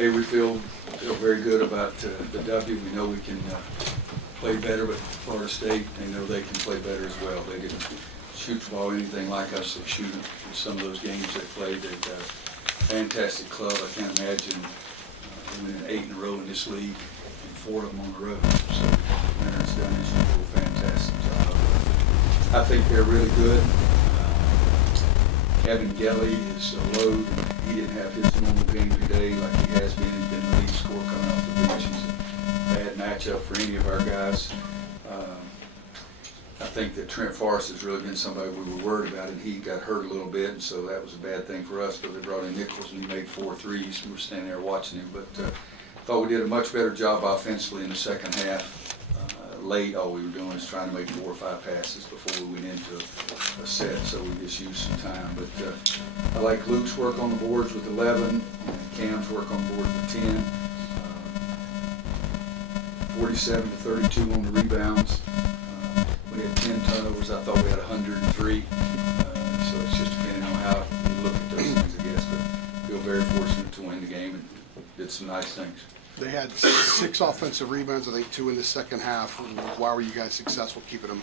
Hey, we feel very good about the W. We know we can play better, but Florida State, they know they can play better as well. They didn't shoot the ball anything like us. They shoot in some of those games they played. They've got a fantastic club. I can't imagine winning 8 in a row in this league and 4 of them on the road. So Leonard's done his usual fantastic job. I think they're really good. Gene Galin is a load. He didn't have his normal game today like he has been. He's been the lead scorer coming off the bench. He's a bad matchup for any of our guys. I think that Trent Forrest has really been somebody we were worried about, and he got hurt a little bit, and so that was a bad thing for us. But they brought in Nichols, and he made 4 threes. We were standing there watching him, but thought we did a much better job offensively in the second half. Late, all we were doing is trying to make 4 or 5 passes before we went into a set, so we just used some time. But I like Luke's work on the boards with 11, and Cam's work on the board with 10. 47 to 32 on the rebounds. We had 10 turnovers. I thought we had 103. So it's just depending on how you look at those things, I guess. But feel very fortunate to win the game and did some nice things. They had 6 offensive rebounds, I think 2 in the second half. Why were you guys successful keeping them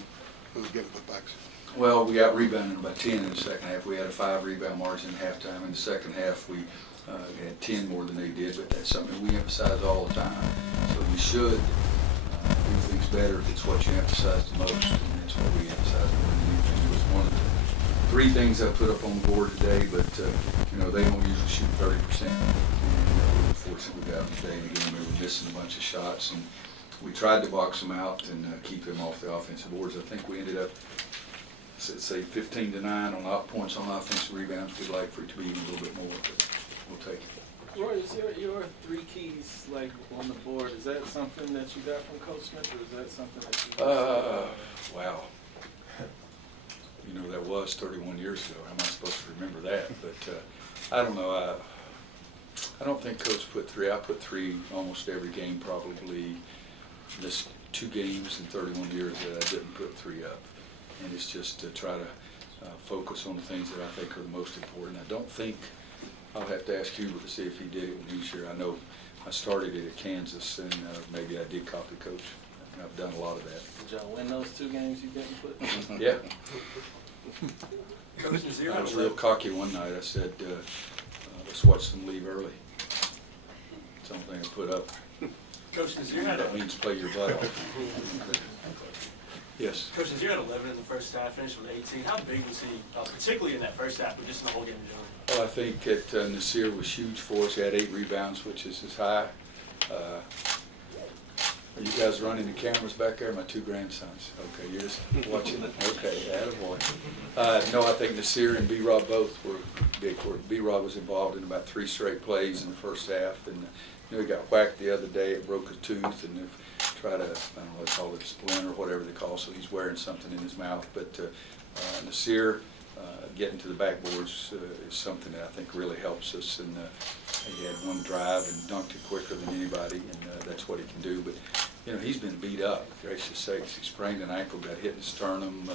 getting putbacks? Well, we got rebounded by 10 in the second half. We had a 5 rebound margin at halftime. In the second half, we had 10 more than they did, but that's something we emphasize all the time. So you should do things better if it's what you emphasize the most, and that's what we emphasize more than anything. It was one of the 3 things I put up on the board today, but they don't usually shoot 30%. Fortunately, we got them today. Again, we were missing a bunch of shots, and we tried to box them out and keep them off the offensive boards. I think we ended up, say, 15 to 9 on points on offensive rebounds. We'd like for it to be even a little bit more, but we'll take it. Roy, is your 3 keys like on the board? Is that something that you got from Coach Smith, or is that something that you? Wow. That was 31 years ago. How am I supposed to remember that? But I don't know. I don't think Coach put 3. I put 3 almost every game, probably this 2 games in 31 years that I didn't put 3 up. And it's just to try to focus on the things that I think are the most important. I don't think, I'll have to ask Hubert to see if he did it when he was here. I know I started it at Kansas, and maybe I did copy Coach. And I've done a lot of that. Did y'all win those 2 games you didn't put? Yeah. Coach, I was real cocky one night. I said, let's watch them leave early. That's the only thing I put up. Coach, That means play your butt off. Yes. Coach, you had 11 in the first half, finished with 18. How big was he, particularly in that first half, but just in the whole game in general? Well, I think that Nasir was huge for us. He had 8 rebounds, which is his high. Are you guys running the cameras back there? My 2 grandsons. Okay, you're just watching. Okay, attaboy. No, I think Nasir and B-Rob both were big. B-Rob was involved in about 3 straight plays in the first half, and he got whacked the other day. It broke his tooth, and they've tried to, I don't know, they call it a splint or whatever they call it, so he's wearing something in his mouth. But Nasir getting to the backboards is something that I think really helps us, and he had 1 drive and dunked it quicker than anybody, and that's what he can do. But he's been beat up, gracious sakes. He sprained an ankle, got hit in the sternum.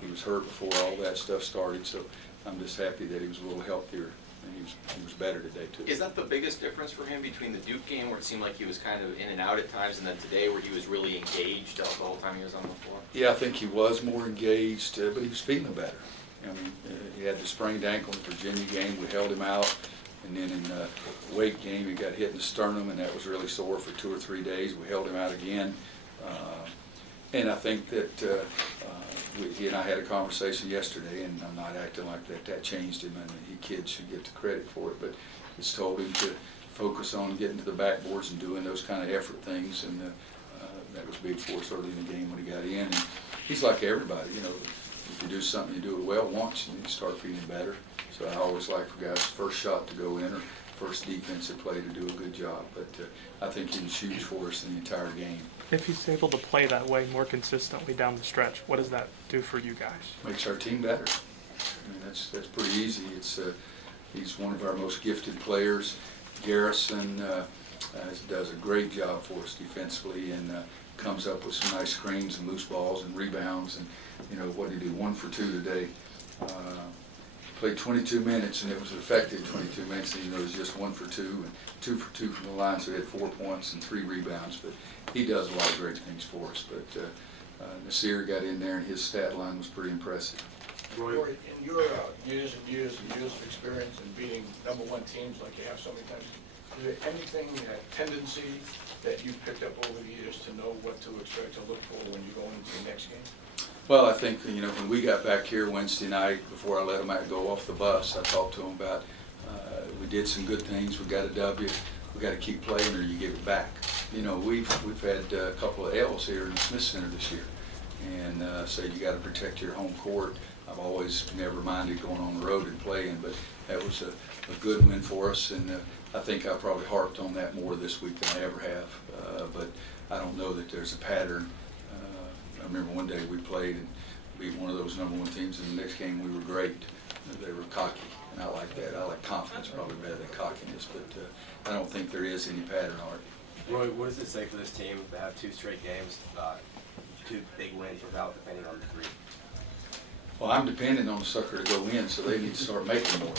He was hurt before all that stuff started, so I'm just happy that he was a little healthier, and he was better today too. Is that the biggest difference for him between the Duke game, where it seemed like he was kind of in and out at times, and then today where he was really engaged the whole time he was on the floor? Yeah, I think he was more engaged, but he was feeling better. I mean, he had the sprained ankle in the Virginia game. We held him out. And then in the Wake game, he got hit in the sternum, and that was really sore for 2 or 3 days. We held him out again. And I think that he and I had a conversation yesterday, and I'm not acting like that changed him, and kids should get the credit for it, but just told him to focus on getting to the backboards and doing those kind of effort things, and that was big for us early in the game when he got in. And he's like everybody, if you do something, you do it well once, and you start feeling better. So I always like for guys' first shot to go in or first defensive play to do a good job. But I think he was huge for us in the entire game. If he's able to play that way more consistently down the stretch, what does that do for you guys? Makes our team better. I mean, that's pretty easy. He's one of our most gifted players. Garrison does a great job for us defensively, and comes up with some nice screens and loose balls and rebounds. And what did he do? 1 for 2 today. played 22 minutes, and it was an effective 22 minutes, even though it was just 1 for 2, and 2 for 2 from the line, so he had 4 points and 3 rebounds. But he does a lot of great things for us. But Nasir got in there, and his stat line was pretty impressive. Roy, in your years and years and years of experience in beating #1 teams like you have so many times, is there anything, tendency that you've picked up over the years to know what to expect, to look for when you go into the next game? Well, I think, when we got back here Wednesday night, before I let them go off the bus, I talked to them about, we did some good things, we got a W, we got to keep playing or you give it back. We've had a couple of L's here in the Smith Center this year, and so you got to protect your home court. I've always never minded going on the road and playing, but that was a good win for us, and I think I probably harped on that more this week than I ever have, but I don't know that there's a pattern. I remember one day we played and beat one of those #1 teams, and the next game we were great. They were cocky, and I like that. I like confidence probably better than cockiness, but I don't think there is any pattern, Art. Roy, what does it say for this team to have 2 straight games, 2 big wins without depending on the 3? Well, I'm dependent on the sucker to go in, so they need to start making more.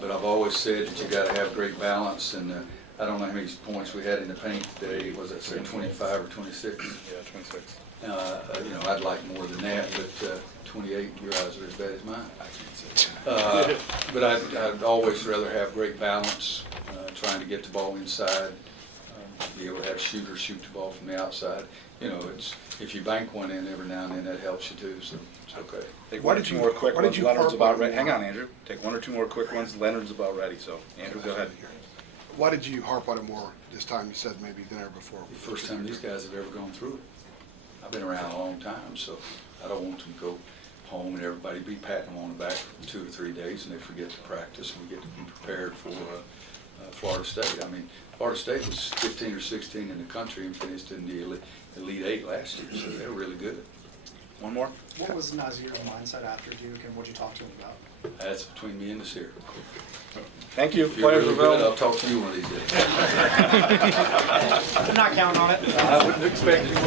But I've always said that you got to have great balance, and I don't know how many points we had in the paint today. Was that, say, 25 or 26? Yeah, 26. I'd like more than that, but 28, your eyes are as bad as mine. I can't say. But I'd always rather have great balance, trying to get the ball inside, be able to have shooters shoot the ball from the outside. If you bank one in every now and then, that helps you too, so it's okay. Take Why one or did two you- more quick why did ones. you Leonard's harp about on- ready. Hang on, Andrew. Take 1 or 2 more quick ones. Leonard's about ready, so Andrew, go ahead. Why did you harp on it more this time, you said maybe than ever before? The first time these guys have ever gone through it. I've been around a long time, so I don't want them to go home and everybody be patting them on the back for 2 or 3 days and they forget to practice and we get to be prepared for Florida State. I mean, Florida State was 15 or 16 in the country and finished in the Elite 8 last year, so they were really good. One more? What was Nazir's mindset after Duke, and what'd you talk to him about? That's between me and Nasir. Thank you. If you're Players really good, available. I'll talk to you one of these days. I'm not counting on it. I wouldn't expect you would.